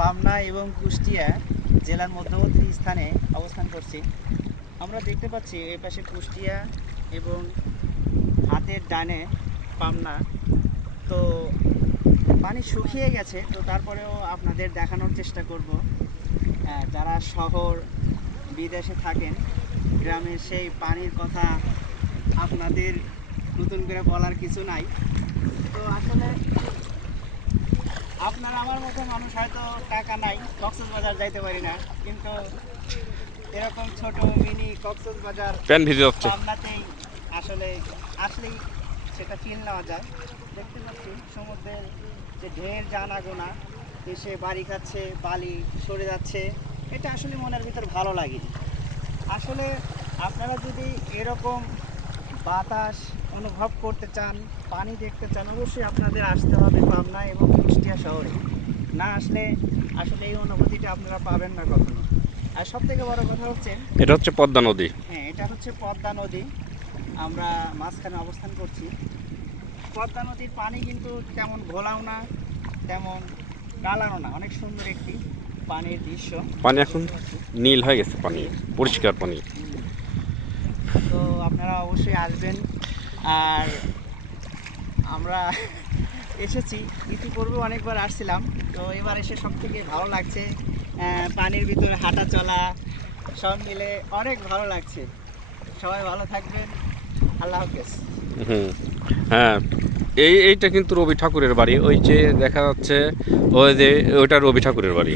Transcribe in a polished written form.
পাবনা এবং কুষ্টিয়া জেলার মধ্যবর্তী স্থানে অবস্থান করছি। আমরা দেখতে পাচ্ছি এই পাশে কুষ্টিয়া এবং হাতের ডানে পাবনা। তো পানি শুকিয়ে গেছে, তো তারপরেও আপনাদের দেখানোর চেষ্টা করব। যারা শহর বিদেশে থাকেন, গ্রামের সেই পানির কথা আপনাদের নতুন করে বলার কিছু নাই। তো আসলে আপনার আমার মতো মানুষ হয়তো টাকা নাই, কক্সবাজার যাইতে পারি না, কিন্তু এরকম ছোট মিনি কক্সবাজার প্যান ভিজে যাচ্ছে। পাবনাতেই আসলে আসলেই সেটা ফিল নেওয়া যায়। দেখতে পাচ্ছি সমুদ্রের যে ঢের জানাগোনা এসে বাড়ি খাচ্ছে, বালি সরে যাচ্ছে, এটা আসলে মনের ভিতর ভালো লাগে। আসলে আপনারা যদি এরকম বাতাস অনুভব করতে চান, পানি দেখতে চান, অবশ্যই আপনাদের আসতে হবে পাবনা এবং কুষ্টিয়া শহরে। না আসলে আসলে এই অনুভূতিটা আপনারা পাবেন না কখনো। আর সব থেকে বড় কথা হচ্ছে, এটা হচ্ছে পদ্মা নদী। হ্যাঁ, এটা হচ্ছে পদ্মা নদী। আমরা মাঝখানে অবস্থান করছি। পদ্মা নদীর পানি কিন্তু তেমন ঘোলাও না, তেমন কালারও না, অনেক সুন্দর একটি পানির দৃশ্য। পানি এখন নীল হয়ে গেছে, পানি পরিষ্কার পানি। তো আপনারা অবশ্যই আসবেন। আর আমরা এসেছি, ইতিপূর্বে অনেকবার আসছিলাম, তো এবার এসে সব থেকে ভালো লাগছে। পানির ভিতরে হাঁটা চলা সব মিলে অনেক ভালো লাগছে। সবাই ভালো থাকবেন, আল্লাহ হাফেজ। হ্যাঁ, এইটা কিন্তু রবি ঠাকুরের বাড়ি। ওই যে দেখা যাচ্ছে, ওই যে ওইটা রবি ঠাকুরের বাড়ি।